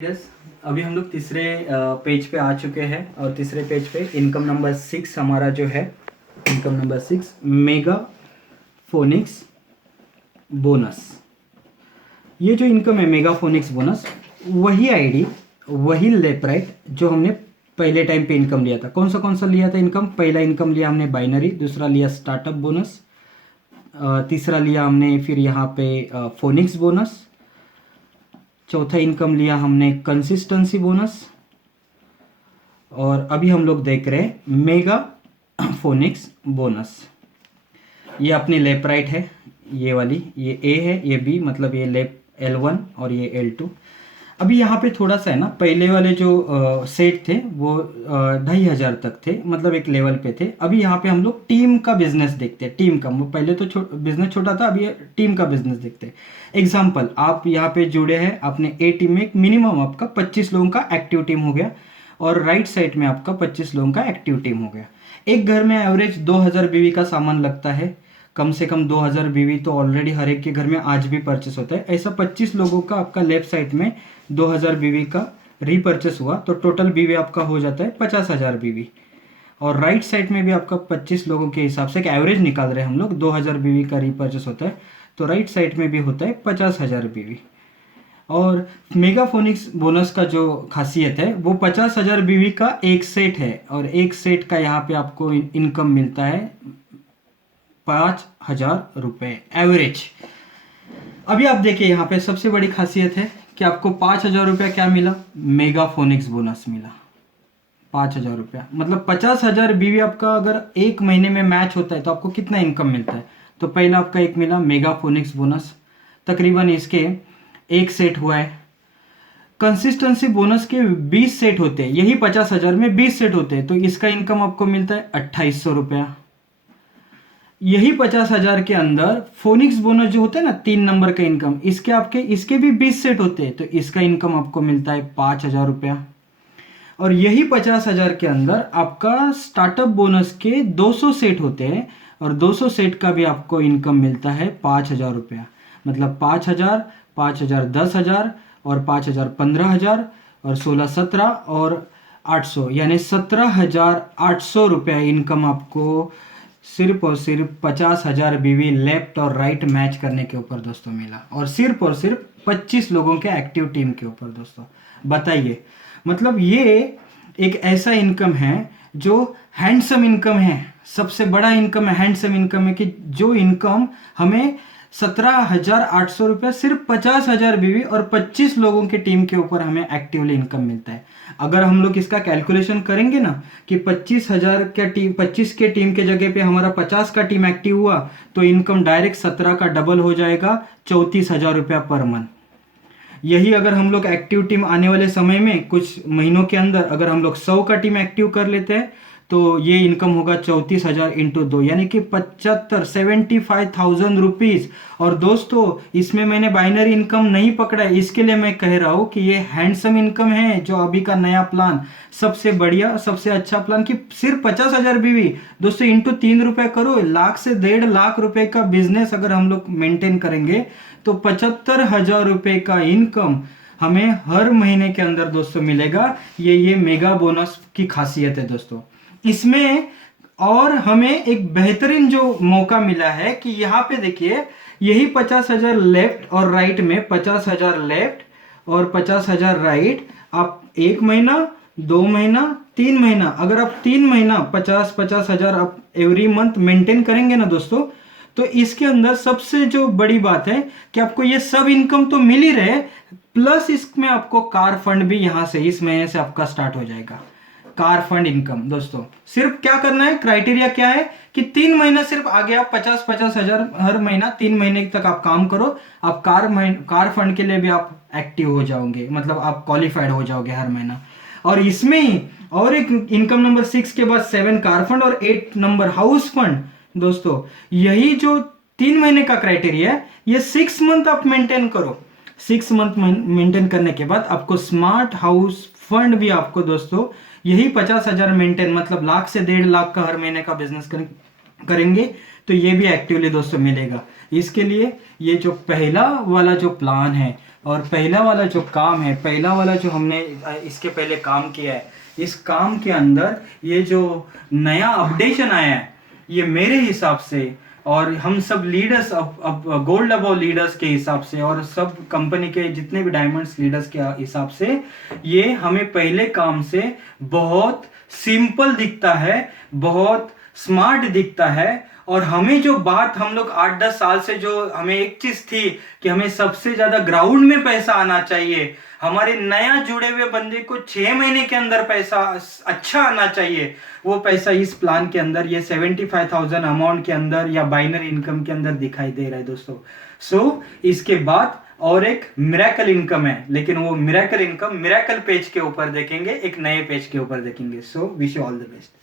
Yes, अभी हम लोग तीसरे पेज पे आ चुके हैं और तीसरे पेज पे इनकम नंबर 6 हमारा जो है, income number 6 mega phoenix bonus. ये जो इनकम है मेगा फोनिक्स बोनस, वही आईडी वही लेपराइट जो हमने पहले टाइम पे इनकम लिया था। कौन सा लिया था इनकम? पहला इनकम लिया हमने बाइनरी, दूसरा लिया स्टार्टअप बोनस, तीसरा लिया हमने फिर यहाँ पे फोनिक्स बोनस, चौथा इनकम लिया हमने कंसिस्टेंसी बोनस, और अभी हम लोग देख रहे हैं मेगा फोनिक्स बोनस। ये अपनी लेपराइट है, ये वाली, ये ए है, ये बी, मतलब ये लेप L1 और ये L2। अभी यहाँ पे थोड़ा सा है ना, पहले वाले जो सेट थे वो 2500 तक थे, मतलब एक लेवल पे थे। अभी यहाँ पे हम लोग टीम का बिजनेस देखते हैं, टीम का। वो पहले तो बिजनेस छोटा था, अभी टीम का बिजनेस देखते हैं। एग्जाम्पल, आप यहाँ पे जुड़े हैं अपने ए टीम में, मिनिमम आपका 25 लोगों का एक्टिव टीम हो गया, और राइट साइड में आपका 25 लोगों का एक्टिव टीम हो गया। एक घर में एवरेज 2000 बीवी का सामान लगता है, कम से कम 2000 बीवी तो ऑलरेडी हर एक के घर में आज भी परचेस होता है। ऐसा 25 लोगों का आपका लेफ्ट साइड में 2000 बीवी का रीपर्चेस हुआ, तो टोटल बीवी आपका हो जाता है 50,000 बीवी। और राइट साइड में भी आपका 25 लोगों के हिसाब से, एक एवरेज निकाल रहे हैं हम लोग, 2000 बीवी का रीपर्चेस होता है, तो राइट साइड में भी होता है 50,000 बीवी। और मेगाफोनिक्स बोनस का जो खासियत है वो 50,000 बीवी का एक सेट है, और एक सेट का यहाँ पे आपको इनकम मिलता है 5,000 रुपये एवरेज। अभी आप देखिए यहाँ पे सबसे बड़ी खासियत है कि आपको 5,000 रुपया क्या मिला? मेगाफोनिक्स बोनस मिला 5,000 रुपया। मतलब 50,000 बीवी आपका अगर एक महीने में मैच होता है तो आपको कितना इनकम मिलता है? तो पहला आपका एक मिला मेगाफोनिक्स बोनस, तकरीबन इसके एक सेट हुआ है। कंसिस्टेंसी बोनस के 20 सेट होते हैं, यही 50,000 में 20 सेट होते हैं, तो इसका इनकम आपको मिलता है 2,800 रुपया। यही 50,000 के अंदर फोनिक्स बोनस जो होता है ना, 3 नंबर का इनकम, इसके भी 20 सेट होते हैं, तो इसका इनकम आपको मिलता है 5,000 रुपया। और यही 50,000 के अंदर आपका स्टार्टअप बोनस के 200 सेट होते हैं, और 200 सेट का भी आपको इनकम मिलता है 5,000 रुपया। मतलब 5,000, 5,000 10,000, और 5,000 15,000, और 16 17, और 800, यानी 17,800 रुपया इनकम आपको सिर्फ और सिर्फ 50,000 बीवी लेफ्ट और राइट मैच करने के ऊपर दोस्तों मिला, और सिर्फ 25 लोगों के एक्टिव टीम के ऊपर दोस्तों। बताइए, मतलब ये एक ऐसा इनकम है जो हैंडसम इनकम है, सबसे बड़ा इनकम है, हैंडसम इनकम है, कि जो इनकम हमें 17,800 रुपया सिर्फ 50,000 बीवी और 25 लोगों की टीम के ऊपर हमें एक्टिवली इनकम मिलता है। अगर हम लोग इसका कैलकुलेशन करेंगे ना कि 25 के टीम के जगह पे हमारा 50 का टीम एक्टिव हुआ, तो इनकम डायरेक्ट 17 का डबल हो जाएगा, 34,000 रुपया पर मंथ। यही अगर हम लोग एक्टिव टीम आने वाले समय में कुछ महीनों के अंदर अगर हम लोग 100 का टीम एक्टिव कर लेते हैं, तो ये इनकम होगा 34,000 इंटू 2, यानी कि 75,000 रुपीज। और दोस्तों, इसमें मैंने बाइनरी इनकम नहीं पकड़ा है, इसके लिए मैं कह रहा हूं कि ये हैंडसम इनकम है, जो अभी का नया प्लान, सबसे बढ़िया, सबसे अच्छा प्लान, कि सिर्फ 50,000 बीवी दोस्तों इंटू 3 रुपए करो, लाख से 1.5 लाख रुपए का बिजनेस अगर हम लोग मेंटेन करेंगे, तो 75,000 रुपए का इनकम हमें हर महीने के अंदर दोस्तों मिलेगा। ये मेगा बोनस की खासियत है दोस्तों। इसमें और हमें एक बेहतरीन जो मौका मिला है कि यहाँ पे देखिए, यही 50,000 लेफ्ट और राइट में, 50,000 लेफ्ट और 50,000 राइट, आप 1 महीना, 2 महीना, 3 महीना, अगर आप 3 महीना 50,000 आप एवरी मंथ मेंटेन करेंगे ना दोस्तों, तो इसके अंदर सबसे जो बड़ी बात है कि आपको ये सब इनकम तो मिल ही रहे, प्लस इसमें आपको कार फंड भी यहां से इस महीने से आपका स्टार्ट हो जाएगा। कार फंड इनकम दोस्तों, सिर्फ क्या करना है, क्राइटेरिया क्या है कि 3 महीना सिर्फ आगे आप 50,000 हर महीना 3 महीने तक आप काम करो, आप कार फंड के लिए भी आप एक्टिव हो जाओगे, मतलब आप क्वालिफाइड हो जाओगे हर महीना। और इसमें ही और एक इनकम नंबर 6 के बाद 7 कार फंड और 8 नंबर हाउस फंड दोस्तों। यही जो 3 महीने का क्राइटेरिया है, ये 6 मंथ आप मेंटेन करो। 6 मंथ मेंटेन करने के बाद आपको स्मार्ट हाउस फंड भी आपको दोस्तों यही 50,000 मेंटेन, मतलब लाख से 1.5 लाख का हर महीने का बिजनेस करेंगे, तो ये भी एक्टिवली दोस्तों मिलेगा। इसके लिए ये जो पहला वाला जो प्लान है और पहला वाला जो काम है, पहला वाला जो हमने इसके पहले काम किया है, इस काम के अंदर ये जो नया अपडेशन आया है, ये मेरे हिसाब से और हम सब लीडर्स अब गोल्ड अबव लीडर्स के हिसाब से और सब कंपनी के जितने भी डायमंड्स लीडर्स के हिसाब से, ये हमें पहले काम से बहुत सिंपल दिखता है, बहुत स्मार्ट दिखता है। और हमें जो बात हम लोग 8-10 साल से जो हमें एक चीज थी कि हमें सबसे ज्यादा ग्राउंड में पैसा आना चाहिए, हमारे नया जुड़े हुए बंदे को 6 महीने के अंदर पैसा अच्छा आना चाहिए, वो पैसा इस प्लान के अंदर ये 75,000 अमाउंट के अंदर या बाइनरी इनकम के अंदर दिखाई दे रहा है दोस्तों। सो इसके बाद और एक मिरेकल इनकम है, लेकिन वो मिरेकल इनकम मिरेकल पेज के ऊपर देखेंगे, एक नए पेज के ऊपर देखेंगे। So wish you all the best.